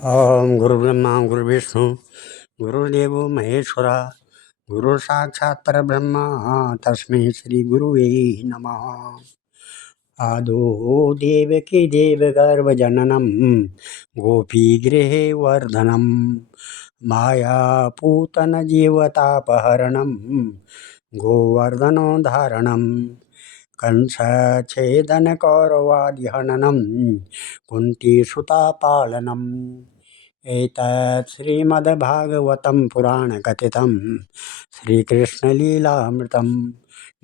ओम गुरुब्रह्मा गुरुविष्णु गुरुदेवो महेश्वरा गुरु साक्षात् परब्रह्म तस्मै श्री गुरुवे नमः। आदो देवकी देवगर्भजननं गोपीगृहे वर्धनं मायापूतनजीवतापहरणं गोवर्धनोद्धारणं कंसच्छेदनकौरवादिहननं कुन्तीसुतापालनम्। एतत् श्रीमद्भागवतं पुराणकथितं श्रीकृष्णलीलामृतं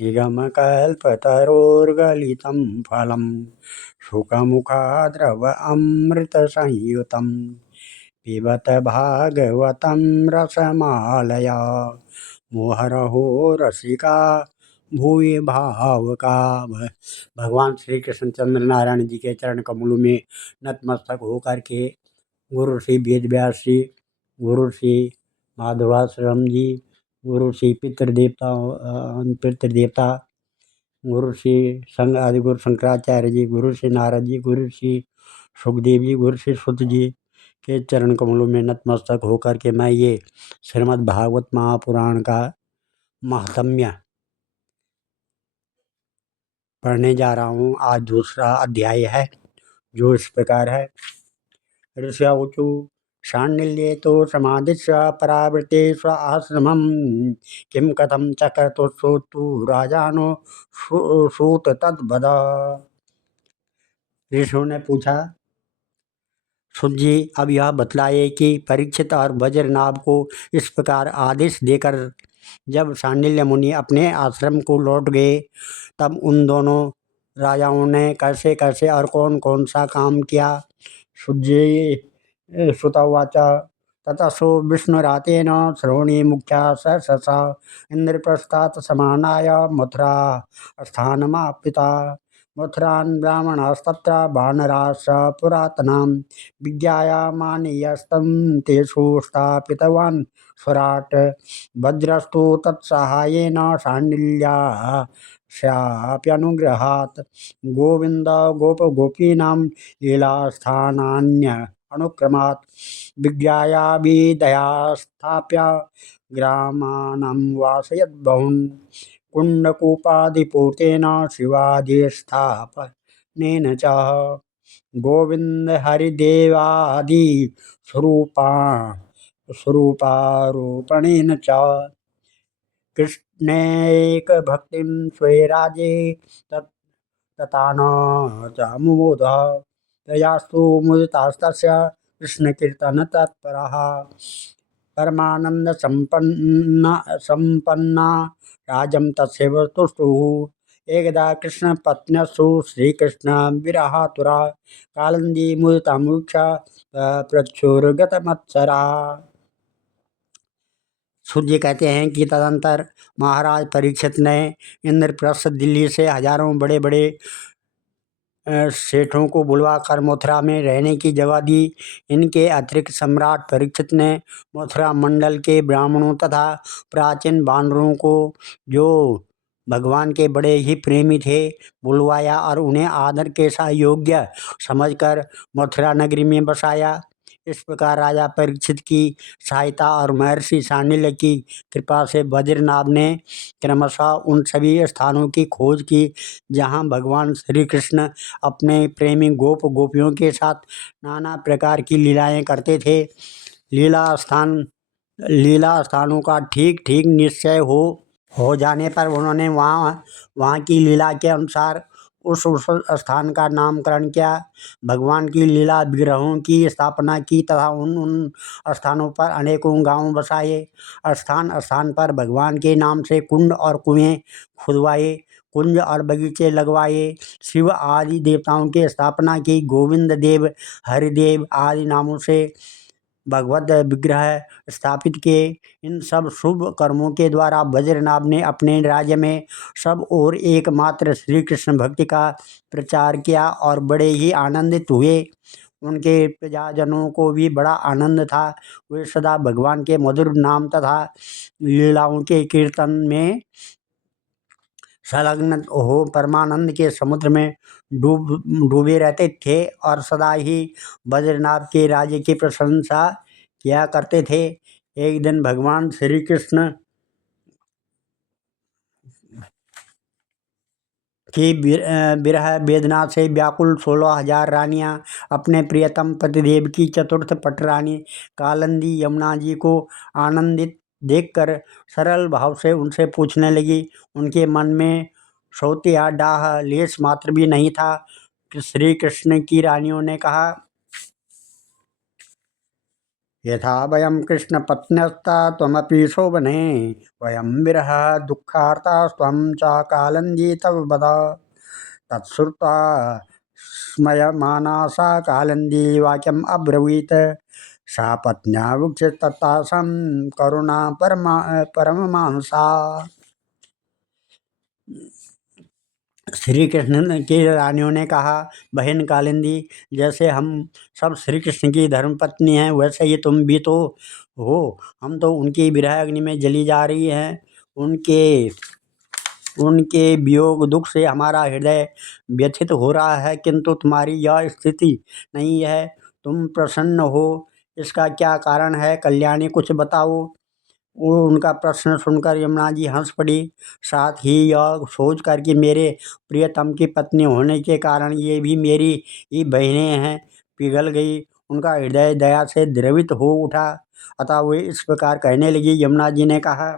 निगमकल्पतरोर्गलितं फलं शुकमुखाद्रव अमृतसंयुतं पिबत भागवतं रसमालया मोहरहो रसिका भूय भावका। भगवान श्री कृष्णचंद्र नारायण जी के चरण कमलों में नतमस्तक होकर के गुरु श्री वेद व्यास जी, गुरु श्री माधवाश्रम जी, गुरु श्री पितृदेवता गुरु श्री संघ आदि गुरु शंकराचार्य जी, गुरु श्री नारद जी, गुरु श्री सुखदेव जी, गुरु श्री सुत जी के चरण कमलों में नतमस्तक होकर के मैं ये श्रीमद् भागवत महापुराण का महात्म्य पढ़ने जा रहा हूँ। आज दूसरा अध्याय है जो इस प्रकार है। ऋष्यावचु शाण्डिल्ये तो समादिश्य परावृते स्व आश्रमं किं कथं चक्रतु श्रोतु राजानो सूत तद्वद। ऋषियों ने पूछा, सुत जी अब यह बतलाए कि परीक्षित और वज्रनाभ को इस प्रकार आदेश देकर जब शाण्डिल्य मुनि अपने आश्रम को लौट गए तब उन दोनों राजाओं ने कैसे कैसे और कौन कौन सा काम किया। सुत जी श्रुतवाच ततसो विष्णुरातेन श्रवणे मुख्या ससा इंद्रप्रस्थात् समानाय मथुरा स्थानमापिता। मथुरान् ब्राह्मणास्तत्र वानराश्च पुरातनां विज्ञायमानयस्तं तेषु स्थापितवान् स्वराट्। वज्रस्तु तत्सहायेन शाण्डिल्यास्याप्यनुग्रहात् गोविन्द गोपगोपीनां लीलास्थानान्य अनुक्रमात् विज्ञायाभिदया स्थाप्य ग्रामाणां वासयद्बहून् कुण्डकूपादिपूर्तेन शिवादिस्थापनेन च गोविन्द हरिदेवादि स्वरूपारोपणेन च कृष्णैक भक्तिं स्वे राजे ततान च मुमोद तयास्तु मुदितास्तस्य कृष्णकीर्तन तत्परः परमानंद संपन्ना राजं तस्यैव तुष्टुः। एकदा कृष्ण पत्न्यसु श्रीकृष्ण विरहातुरा कालिंदी मुदितामुक्ष प्रचुरगतमत्सरा। सूर्य कहते हैं कि तदंतर महाराज परीक्षित ने इंद्रप्रस्थ दिल्ली से हजारों बड़े बड़े सेठों को बुलवाकर मथुरा में रहने की जगह दी। इनके अतिरिक्त सम्राट परीक्षित ने मथुरा मंडल के ब्राह्मणों तथा प्राचीन वानरों को जो भगवान के बड़े ही प्रेमी थे बुलवाया और उन्हें आदर के साथ योग्य समझकर मथुरा नगरी में बसाया। इस प्रकार राजा परीक्षित की सहायता और महर्षि शाण्डिल्य की कृपा से वज्रनाभ ने क्रमशः उन सभी स्थानों की खोज की जहाँ भगवान श्री कृष्ण अपने प्रेमी गोपियों के साथ नाना प्रकार की लीलाएं करते थे। लीला स्थानों का ठीक ठीक निश्चय हो जाने पर उन्होंने वहाँ की लीला के अनुसार उस स्थान का नामकरण किया। भगवान की लीला विग्रहों की स्थापना की तथा उन स्थानों पर अनेकों गांव बसाए। स्थान स्थान पर भगवान के नाम से कुंड और कुएं खुदवाए, कुंज और बगीचे लगवाए। शिव आदि देवताओं की स्थापना की। गोविंद देव, हरिदेव आदि नामों से भगवत विग्रह स्थापित किए। इन सब शुभ कर्मों के द्वारा वज्रनाभ ने अपने राज्य में सब और एकमात्र श्री कृष्ण भक्ति का प्रचार किया और बड़े ही आनंदित हुए। उनके प्रजाजनों को भी बड़ा आनंद था। वे सदा भगवान के मधुर नाम तथा लीलाओं के कीर्तन में संलग्न हो परमानंद के समुद्र में डूबे रहते थे और सदा ही बद्रीनाथ के राज्य की प्रशंसा किया करते थे। एक दिन भगवान श्री कृष्ण की विरह वेदना से व्याकुल 16,000 रानियां अपने प्रियतम पतिदेव की चतुर्थ पटरानी कालिंदी यमुना जी को आनंदित देखकर सरल भाव से उनसे पूछने लगी। उनके मन में सौत या डाह लेश मात्र भी नहीं था। श्री कृष्ण की रानियों ने कहा, यथा वयं कृष्णपत्न्यस्ता त्वमपि शोभने वयं विरह दुःखार्तास्त्वं च कालिन्दी तव वद। तत्श्रुत्वा स्मयमाना सा कालिन्दी वाक्यम् अब्रवीत्। सा पत्न्या वृक्षतत्तासां करुणा परममानसा। श्री कृष्ण की रानियों ने कहा, बहन कालिंदी, जैसे हम सब श्री कृष्ण की धर्मपत्नी हैं वैसे ही तुम भी तो हो। हम तो उनकी विरह अग्नि में जली जा रही हैं। उनके उनके वियोग दुख से हमारा हृदय व्यथित हो रहा है, किंतु तुम्हारी यह स्थिति नहीं है। तुम प्रसन्न हो, इसका क्या कारण है? कल्याणी, कुछ बताओ। वो उनका प्रश्न सुनकर यमुना जी हंस पड़ी। साथ ही यह सोच कर कि मेरे प्रियतम की पत्नी होने के कारण ये भी मेरी ही बहनें हैं, पिघल गई। उनका हृदय दया से द्रवित हो उठा। अतः वे इस प्रकार कहने लगी। यमुना जी ने कहा,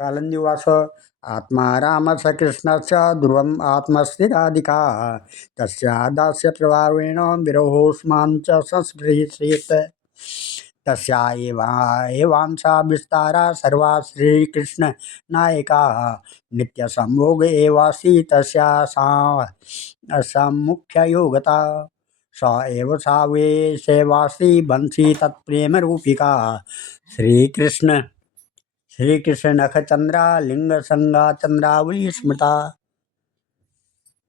कालिंदीवास आत्मा राम स कृष्ण से ध्रुवम आत्मस्थिराधिका तस्या दास्य प्रभावेण विरहोस्मान च संस्पृशेत। तस्या एवांसा विस्तारा सर्वा श्रीकृष्ण नायिका नित्य संभोग एवासी तस्या मुख्य योगता। स एव सा वे सेवासी बंसी तत्प्रेम रूपिका। श्रीकृष्ण नखचंद्रा लिंग संगा चंद्रावली स्मृता।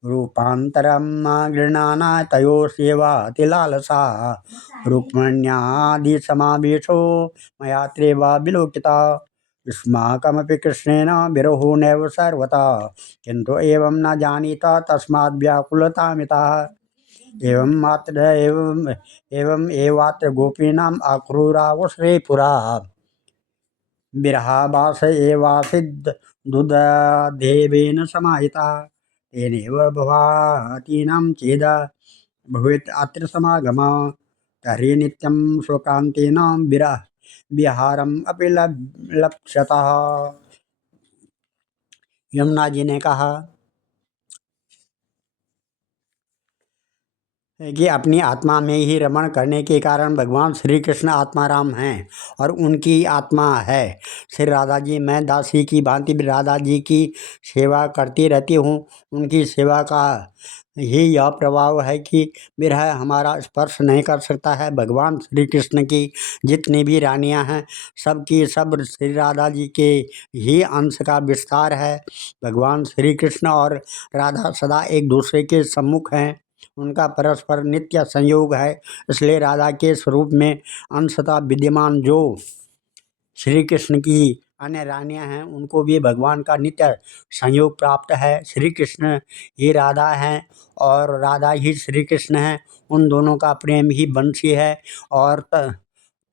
रूपांतरम गृणाना तयो सेवा अतिलालसा। रुक्मण्यादि समावेशो मया त्रेवा विलोकिता। युष्माकमपि कृष्णेन विरहो नैव सर्वथा किंतु एवं न जानीता तस्माद् व्याकुलतामिता। एवं मात्र एवं एवात्र गोपीनाम् आक्रूरावसरे पुरा। विरहाभास एवासिद्ध दुदधेवेन समाहिता। तेनैव भवातीनां चेद भवेत् अत्र समागमः। तर्हि नित्यं शोकान्तेन विहारम् अपि लप्स्यतः। यमुना जी ने कहा कि अपनी आत्मा में ही रमण करने के कारण भगवान श्री कृष्ण आत्माराम हैं और उनकी आत्मा है श्री राधा जी। मैं दासी की भांति राधा जी की सेवा करती रहती हूँ। उनकी सेवा का ही यह प्रभाव है कि विरह हमारा स्पर्श नहीं कर सकता है। भगवान श्री कृष्ण की जितनी भी रानियां हैं सबकी सब श्री राधा जी के ही अंश का विस्तार है। भगवान श्री कृष्ण और राधा सदा एक दूसरे के सम्मुख हैं। उनका परस्पर नित्य संयोग है। इसलिए राधा के स्वरूप में अंशतः विद्यमान जो श्री कृष्ण की अन्य रानियां हैं उनको भी भगवान का नित्य संयोग प्राप्त है। श्री कृष्ण ही राधा हैं और राधा ही श्री कृष्ण हैं। उन दोनों का प्रेम ही बंशी है। और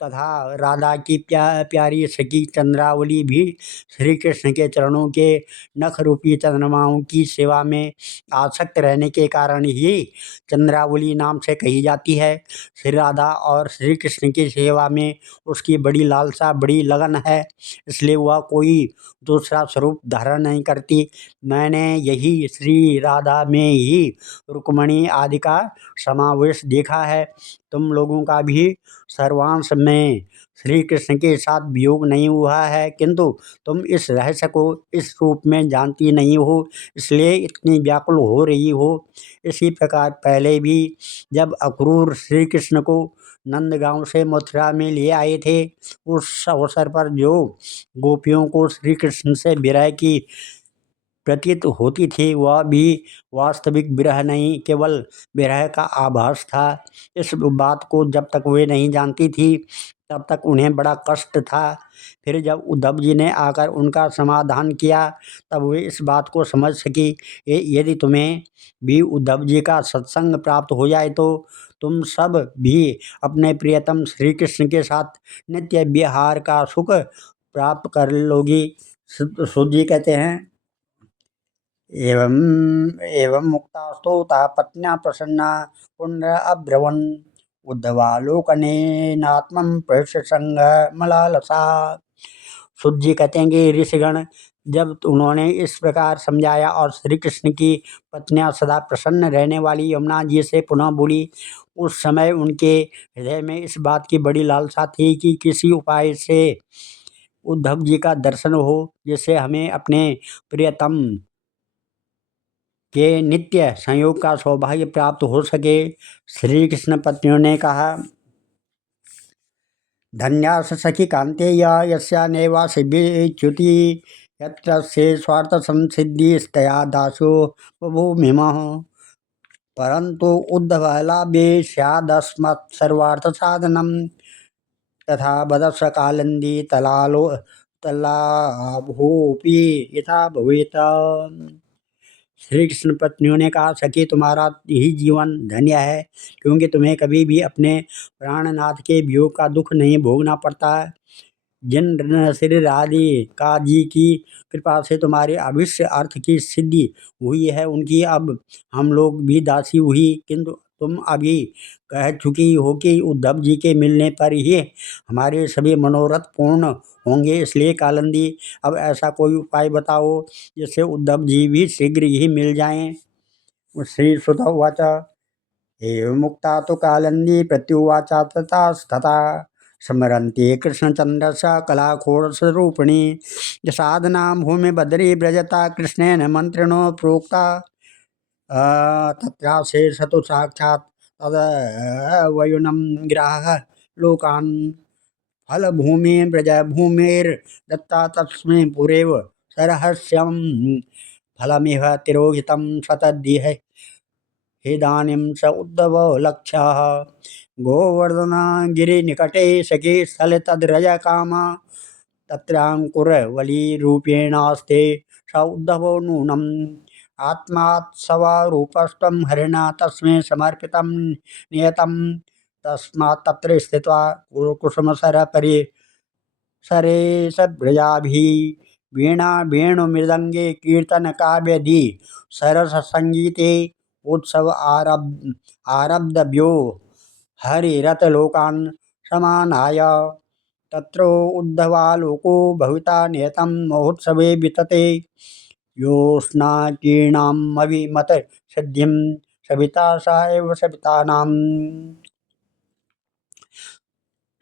तथा राधा की प्यारी सखी चंद्रावली भी श्री कृष्ण के चरणों के नख रूपी चंद्रमाओं की सेवा में आसक्त रहने के कारण ही चंद्रावली नाम से कही जाती है। श्री राधा और श्री कृष्ण की सेवा में उसकी बड़ी लालसा, बड़ी लगन है, इसलिए वह कोई दूसरा स्वरूप धारण नहीं करती। मैंने यही श्री राधा में ही रुक्मणी आदि का समावेश देखा है। तुम लोगों का भी सर्वांश में श्री कृष्ण के साथ वियोग नहीं हुआ है, किंतु तुम इस रहस्य को इस रूप में जानती नहीं हो, इसलिए इतनी व्याकुल हो रही हो। इसी प्रकार पहले भी जब अक्रूर श्री कृष्ण को नंदगांव से मथुरा में ले आए थे, उस अवसर पर जो गोपियों को श्री कृष्ण से विरह की प्रतीत होती थी वह भी वास्तविक विरह नहीं, केवल विरह का आभास था। इस बात को जब तक वे नहीं जानती थी तब तक उन्हें बड़ा कष्ट था। फिर जब उद्धव जी ने आकर उनका समाधान किया तब वे इस बात को समझ सकी। यदि तुम्हें भी उद्धव जी का सत्संग प्राप्त हो जाए तो तुम सब भी अपने प्रियतम श्री कृष्ण के साथ नित्य विहार का सुख प्राप्त कर लोगी। सूत जी कहते हैं, एवं एवं मुक्तास्तोता पत्न्या प्रसन्ना पुण्य अब्रवन उद्धवालोकनेनात्मं प्रसंग मलालसा। सुत जी कहते हैं कि ऋषिगण जब उन्होंने इस प्रकार समझाया और श्री कृष्ण की पत्नियां सदा प्रसन्न रहने वाली यमुना जी से पुनः बोली, उस समय उनके हृदय में इस बात की बड़ी लालसा थी कि किसी उपाय से उद्धव जी का दर्शन हो, जिससे हमें अपने प्रियतम के नित्य संयोग का सौभाग्य प्राप्त हो सके। श्री कृष्ण पत्नियों ने कहा, धन्यास सखी कांतेय यस्या नैवासिभिच्युति यत्र से स्वार्थ संसिद्धिस्तया दासो बभूमिमः परंतु उद्धवलाभे स्यादस्मत् सर्वार्थ साधनम तथा बदस कालंदी तलाभोपि यथा भवेत। श्री कृष्ण पत्नियों ने कहा, सखी तुम्हारा ही जीवन धन्य है, क्योंकि तुम्हें कभी भी अपने प्राणनाथ के वियोग का दुख नहीं भोगना पड़ता है। जिन श्री राधिका जी की कृपा से तुम्हारे अभीष्ट अर्थ की सिद्धि हुई है उनकी अब हम लोग भी दासी हुई, किंतु तुम अभी कह चुकी हो कि उद्धव जी के मिलने पर ही हमारे सभी मनोरथ पूर्ण होंगे। इसलिए कालंदी अब ऐसा कोई उपाय बताओ जिससे उद्धव जी भी शीघ्र ही मिल जाएं। श्री सुत उवाच एवं मुक्ता तो कालंदी प्रत्युवाचा तथा स्मरन्ति कृष्णचन्द्रस्य कलाखोरस्वरूपिणी साधना भूमि बद्री व्रजता कृष्णेन मंत्रिणो प्रोक्ता तत्राशेषतु साक्षात् तद्वयुनं ग्राह लोकान् फलभूमि व्रजभूमिर्दत्ता तस्मै पुरेव सरहस्यं फलमिह तिरोहितं सतद्दिह हेदानीं स उद्धव लक्ष्यः गोवर्धनगिरिनिकटे सखे स्थले तद्रज काम तत्राङ्कुरवलीरूपेणास्ते स उद्धवो नूनम् आत्मात्सवरूपस्त्वं हरिणा तस्मै समर्पितं नियतं तस्मात् तत्र स्थित्वा कुसुमसरपरि सरेशव्रजाभिः वीणा वेणुमृदंगे कीर्तन काव्यदि सरस संगीते उत्सव आरब्धव्यो हरिरतलोकान् समानाय तत्रो उद्धवालोको भविता नियतं महोत्सवे वितते योऽस्नाकीर्णामभिमत सिद्धिं सविता सा एव सवितानां।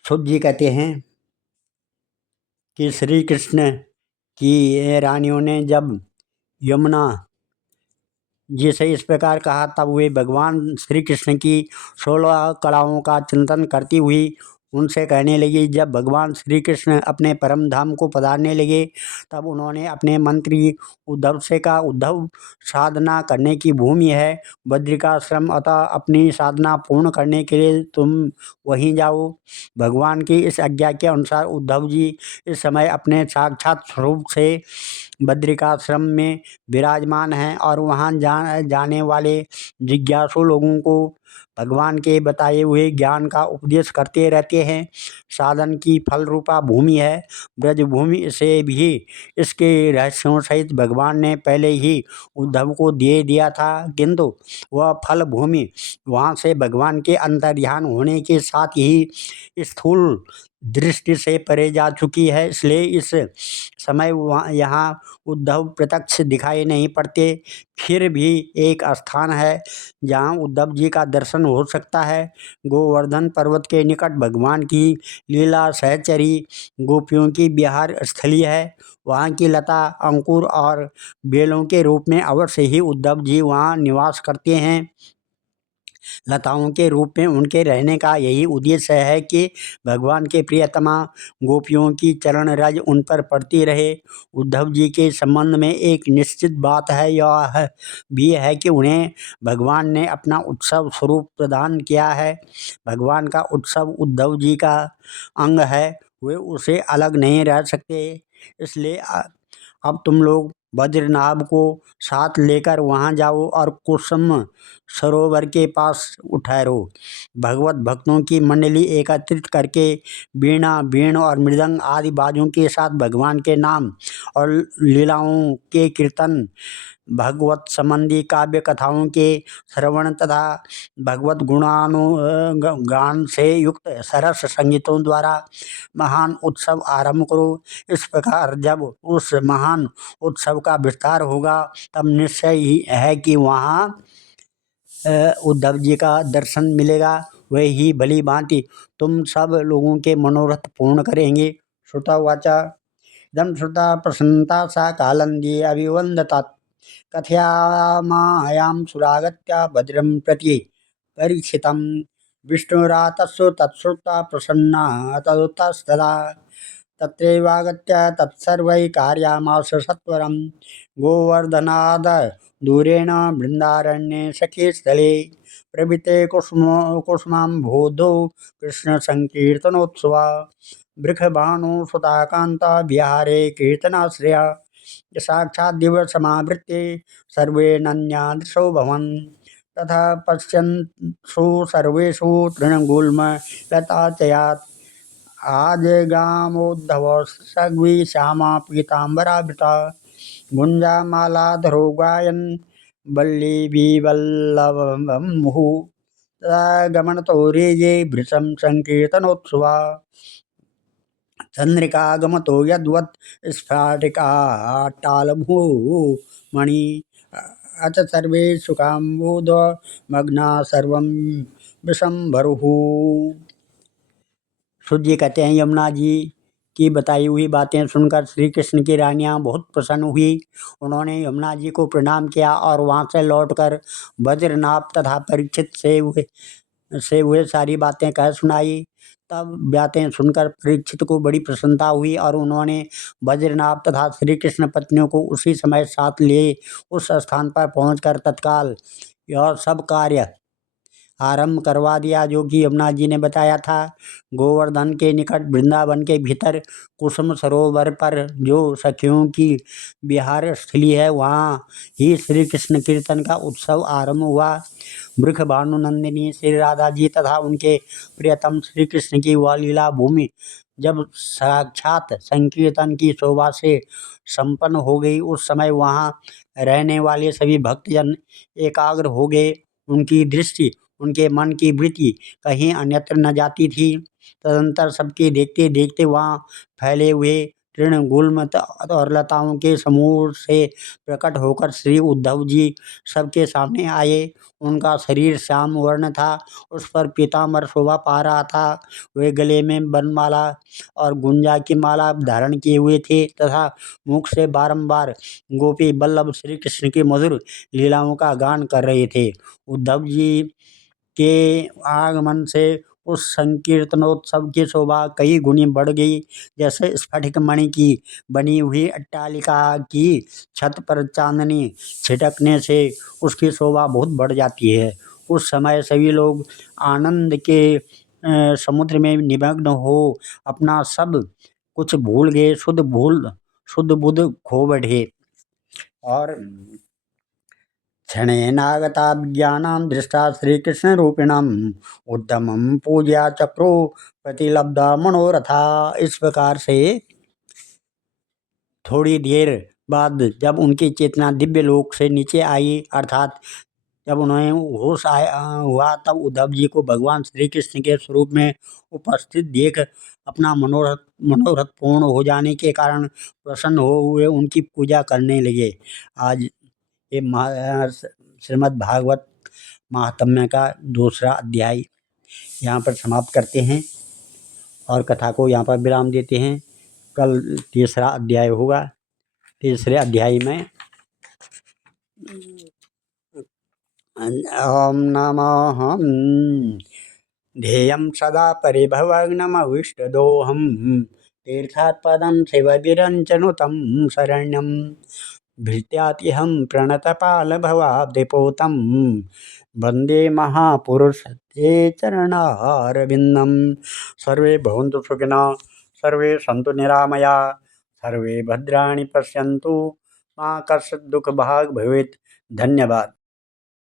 सुत जी कहते हैं कि श्री कृष्ण की रानियों ने जब यमुना जी से इस प्रकार कहा तब वे भगवान श्री कृष्ण की 16 कलाओं का चिंतन करती हुई उनसे कहने लगी। जब भगवान श्री कृष्ण अपने परम धाम को पधारने लगे तब उन्होंने अपने मंत्री उद्धव से कहा, उद्धव साधना करने की भूमि है बद्रिकाश्रम, अतः अपनी साधना पूर्ण करने के लिए तुम वहीं जाओ। भगवान की इस आज्ञा के अनुसार उद्धव जी इस समय अपने साक्षात स्वरूप से बद्रिकाश्रम में विराजमान हैं और वहाँ जाने वाले जिज्ञासु लोगों को भगवान के बताए हुए ज्ञान का उपदेश करते रहते हैं। साधन की फल रूपा भूमि है ब्रजभूमि, इसे भी इसके रहस्यों सहित भगवान ने पहले ही उद्धव को दे दिया था, किंतु वह फल भूमि वहाँ से भगवान के अंतर्ध्यान होने के साथ ही स्थूल दृष्टि से परे जा चुकी है। इसलिए इस समय यहाँ उद्धव प्रत्यक्ष दिखाई नहीं पड़ते। फिर भी एक स्थान है जहाँ उद्धव जी का दर्शन हो सकता है। गोवर्धन पर्वत के निकट भगवान की लीला सहचरी गोपियों की विहार स्थली है। वहाँ की लता अंकुर और बेलों के रूप में अवश्य ही उद्धव जी वहाँ निवास करते हैं। लताओं के रूप में उनके रहने का यही उद्देश्य है कि भगवान के प्रियतमा गोपियों की चरण रज उन पर पड़ती रहे। उद्धव जी के संबंध में एक निश्चित बात है, यह भी है कि उन्हें भगवान ने अपना उत्सव स्वरूप प्रदान किया है। भगवान का उत्सव उद्धव जी का अंग है, वे उसे अलग नहीं रह सकते। इसलिए अब तुम लोग बद्रीनाथ को साथ लेकर वहां जाओ और कुसुम सरोवर के पास ठहरो। भगवत भक्तों की मंडली एकत्रित करके वीणा, बीण और मृदंग आदि बाजों के साथ भगवान के नाम और लीलाओं के कीर्तन, भगवत संबंधी काव्य कथाओं के श्रवण तथा भगवत गान से युक्त सरस संगीतों द्वारा महान उत्सव आरंभ करो। इस प्रकार जब उस महान उत्सव का विस्तार होगा तब निश्चय ही है कि वहाँ उद्धव जी का दर्शन मिलेगा। वे ही भली भांति तुम सब लोगों के मनोरथ पूर्ण करेंगे। श्रुतवाचा इदं श्रुता प्रसन्नता सा कालंदी अभिवंदता कथयामायां सुरागत्या भद्रं प्रति परीक्षितं। विष्णुरातस्सु तत्श्रुत्वा प्रसन्ना तदुतस्तदा तत्रैवागत्य तत्सर्वैः कारयामास सत्वरं। गोवर्धनाद दूरेण बृन्दारण्ये सखीस्थले प्रभृते कुसुमाम्भोधौ कृष्णसङ्कीर्तनोत्सवा। बृखभानुसुताकान्ता विहारे कीर्तनाश्रया साक्षात् दिवसमावृत्ते सर्वे नन्यादृशो भवन्। तथा पश्यन्सु सर्वेषु तृणगुल्मलताचयात् आजगामोद्धव सग्वी श्यामा पीताम्बरावृता गुञ्जामालाधरो गायन् वल्लीभिवल्लभं मुहुः। तदा गमनतो रेजे भृशं सङ्कीर्तनोत्सवा चन्द्रिकागमतो यद्वत् स्फाटिकाट्टालभूमणि अथ सर्वे सुखाम्बोधमग्ना सर्वं विशंभरुः। सूत जी कहते हैं, यमुना जी की बताई हुई बातें सुनकर श्री कृष्ण की रानियां बहुत प्रसन्न हुई। उन्होंने यमुना जी को प्रणाम किया और वहां से लौटकर बद्रीनाथ तथा परीक्षित से हुए सारी बातें कह सुनाई। तब बातें सुनकर परीक्षित को बड़ी प्रसन्नता हुई और उन्होंने बद्रीनाथ तथा श्री कृष्ण पत्नियों को उसी समय साथ लिए उस स्थान पर पहुंचकर तत्काल यह सब कार्य आरंभ करवा दिया जो कि यमुना जी ने बताया था। गोवर्धन के निकट वृंदावन के भीतर कुसुम सरोवर पर जो सखियों की विहार स्थली है, वहाँ ही श्री कृष्ण कीर्तन का उत्सव आरंभ हुआ। वृख भानुनंदिनी श्री राधा जी तथा उनके प्रियतम श्री कृष्ण की वह लीला भूमि जब साक्षात संकीर्तन की शोभा से संपन्न हो गई, उस समय वहाँ रहने वाले सभी भक्तजन एकाग्र हो गए। उनकी दृष्टि, उनके मन की वृत्ति कहीं अन्यत्र न जाती थी। तदंतर सबके देखते देखते वहाँ फैले हुए तृणगुल्म और लताओं के समूह से प्रकट होकर श्री उद्धव जी सबके सामने आए। उनका शरीर श्याम वर्ण था, उस पर पीताम्बर शोभा पा रहा था। वे गले में वनमाला और गुंजा की माला धारण किए हुए थे तथा मुख से बारंबार गोपी वल्लभ श्री कृष्ण की मधुर लीलाओं का गान कर रहे थे। उद्धव जी के आगमन से उस संकीर्तनोत्सव की शोभा कई गुनी बढ़ गई। जैसे स्फटिक मणि की बनी हुई अट्टालिका की छत पर चांदनी छिटकने से उसकी शोभा बहुत बढ़ जाती है। उस समय सभी लोग आनंद के समुद्र में निमग्न हो अपना सब कुछ भूल गए, शुद्ध बुद्ध खो बैठे और क्षणेनागता विज्ञानं दृष्टा श्रीकृष्णरूपिणम् उद्यमं पूज्या चक्रो प्रतिलब्धा मनोरथा। इस प्रकार से थोड़ी देर बाद जब उनकी चेतना दिव्य लोक से नीचे आई, अर्थात जब उन्हें होश हुआ, तब उद्धव जी को भगवान श्री कृष्ण के स्वरूप में उपस्थित देख अपना मनोरथ पूर्ण हो जाने के कारण प्रसन्न हो हुए उनकी पूजा करने लगे। आज ये श्रीमद् भागवत महात्म्य का दूसरा अध्याय यहाँ पर समाप्त करते हैं और कथा को यहाँ पर विराम देते हैं। कल तीसरा अध्याय होगा। तीसरे अध्याय में ॐ नमः ध्येयं सदा परिभवग्नमविष्टदोहं तीर्थात्पदं शिवविरञ्चनुतं शरण्यं भृत्यातिहं प्रणतपालभवाब्धिपोतं वन्दे महापुरुषते चरणारविन्दं। सर्वे भवन्तु सुखिनः, सर्वे सन्तु निरामया, सर्वे भद्राणि पश्यन्तु, मा कश्चित् दुःखभाग् भवेत्। धन्यवाद।